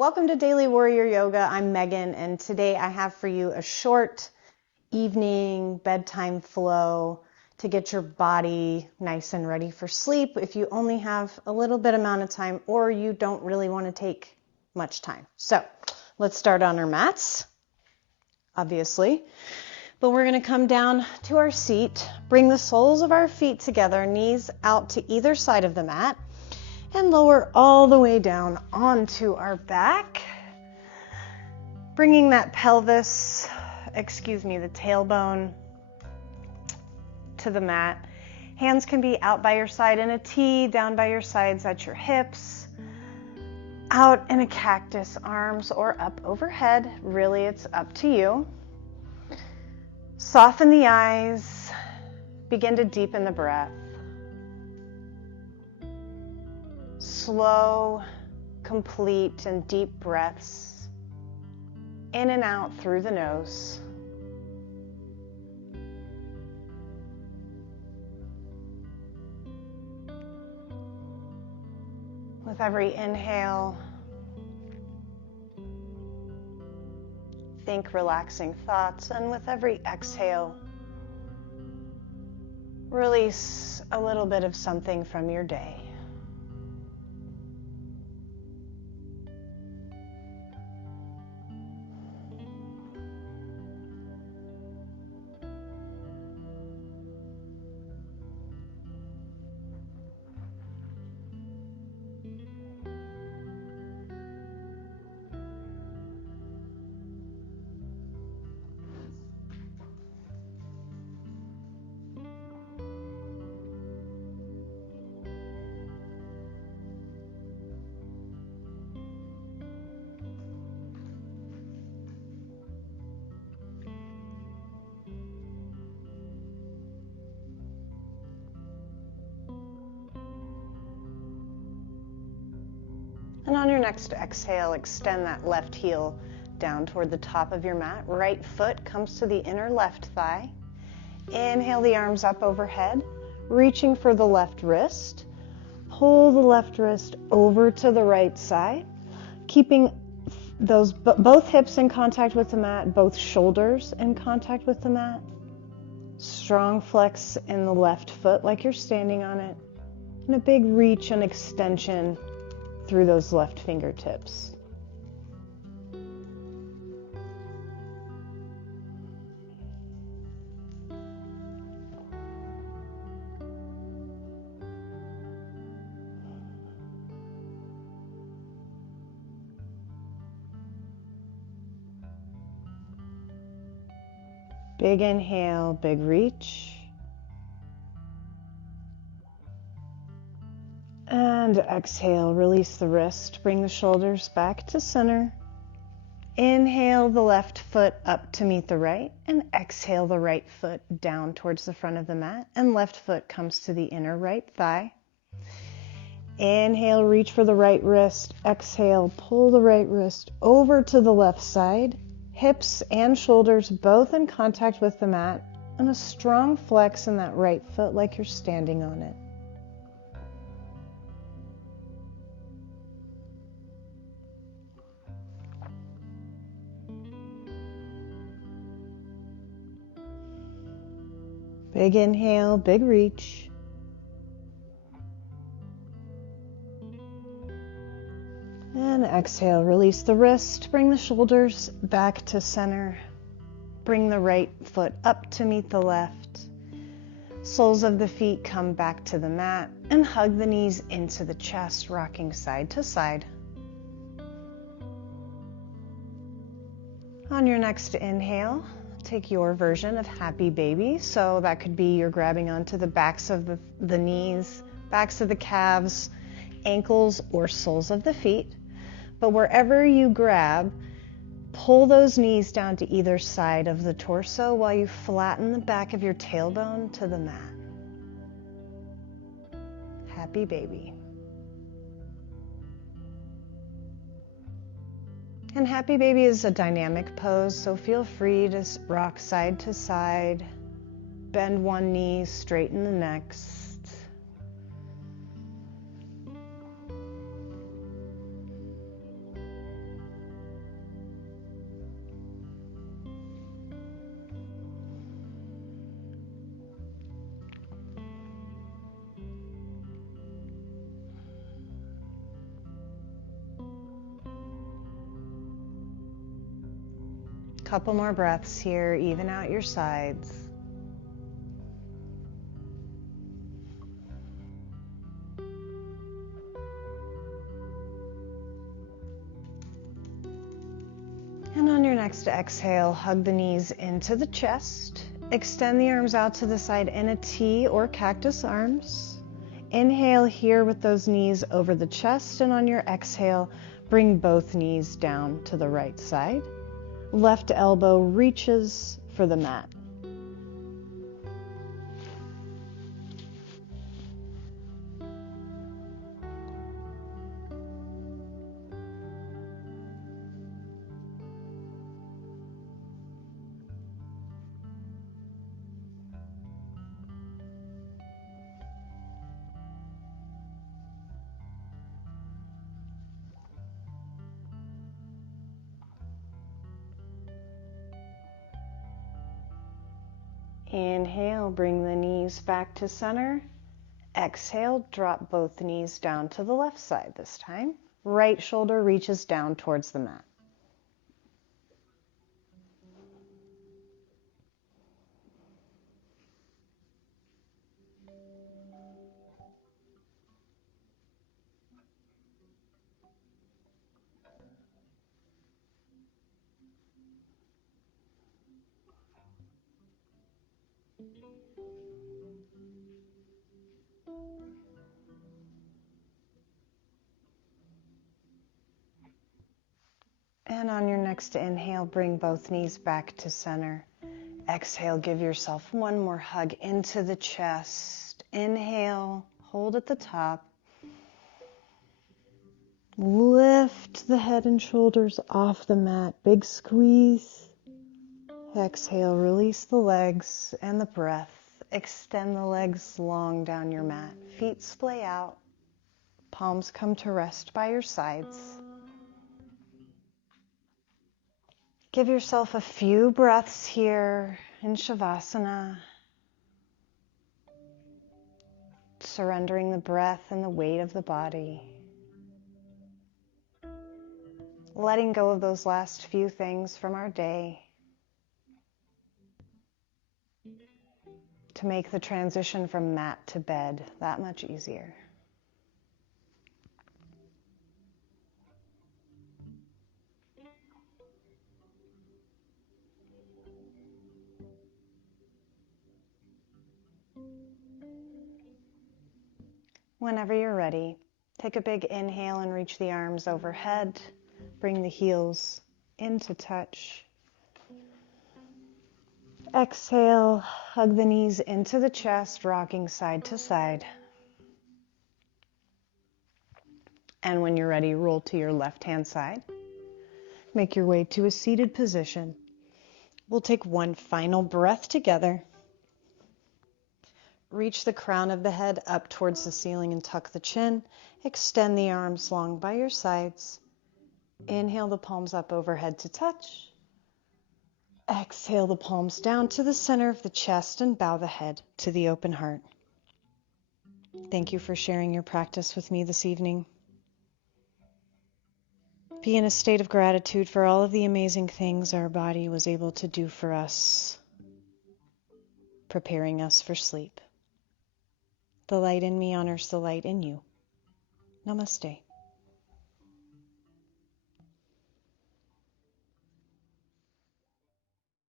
Welcome to Daily Warrior Yoga. I'm Megan, and today I have for you a short evening bedtime flow to get your body nice and ready for sleep if you only have a little bit amount of time or you don't really want to take much time. So let's start on our mats, obviously. But we're going to come down to our seat, bring the soles of our feet together, knees out to either side of the mat, and lower all the way down onto our back, bringing that pelvis, the tailbone to the mat. Hands can be out by your side in a T, down by your sides at your hips, out in a cactus, arms or up overhead. Really, it's up to you. Soften the eyes, begin to deepen the breath. Slow, complete, and deep breaths in and out through the nose. With every inhale, think relaxing thoughts, and with every exhale, release a little bit of something from your day. And on your next exhale, extend that left heel down toward the top of your mat. Right foot comes to the inner left thigh. Inhale the arms up overhead, reaching for the left wrist. Pull the left wrist over to the right side, keeping those both hips in contact with the mat, both shoulders in contact with the mat. Strong flex in the left foot like you're standing on it, and a big reach and extension through those left fingertips. Big inhale, big reach. And exhale, release the wrist, bring the shoulders back to center. Inhale the left foot up to meet the right, and exhale the right foot down towards the front of the mat, and left foot comes to the inner right thigh. Inhale, reach for the right wrist. Exhale, pull the right wrist over to the left side. Hips and shoulders both in contact with the mat, and a strong flex in that right foot like you're standing on it. Big inhale, big reach. And exhale, release the wrist, bring the shoulders back to center. Bring the right foot up to meet the left. Soles of the feet come back to the mat, and hug the knees into the chest, rocking side to side. On your next inhale, take your version of happy baby. So that could be you're grabbing onto the backs of the knees, backs of the calves, ankles, or soles of the feet. But wherever you grab, pull those knees down to either side of the torso while you flatten the back of your tailbone to the mat. Happy baby. And happy baby is a dynamic pose, so feel free to rock side to side, bend one knee, straighten the next. Couple more breaths here, even out your sides. And on your next exhale, hug the knees into the chest. Extend the arms out to the side in a T or cactus arms. Inhale here with those knees over the chest, and on your exhale, bring both knees down to the right side. Left elbow reaches for the mat. Inhale, bring the knees back to center. Exhale, drop both knees down to the left side this time. Right shoulder reaches down towards the mat. And on your next inhale, bring both knees back to center. Exhale, give yourself one more hug into the chest. Inhale, hold at the top. Lift the head and shoulders off the mat. Big squeeze. Exhale, release the legs and the breath. Extend the legs long down your mat. Feet splay out. Palms come to rest by your sides. Give yourself a few breaths here in Shavasana. Surrendering the breath and the weight of the body. Letting go of those last few things from our day to make the transition from mat to bed that much easier. Whenever you're ready, take a big inhale and reach the arms overhead. Bring the heels into touch. Exhale, hug the knees into the chest, rocking side to side. And when you're ready, roll to your left-hand side. Make your way to a seated position. We'll take one final breath together. Reach the crown of the head up towards the ceiling and tuck the chin. Extend the arms long by your sides. Inhale the palms up overhead to touch. Exhale the palms down to the center of the chest and bow the head to the open heart. Thank you for sharing your practice with me this evening. Be in a state of gratitude for all of the amazing things our body was able to do for us, preparing us for sleep. The light in me honors the light in you. Namaste.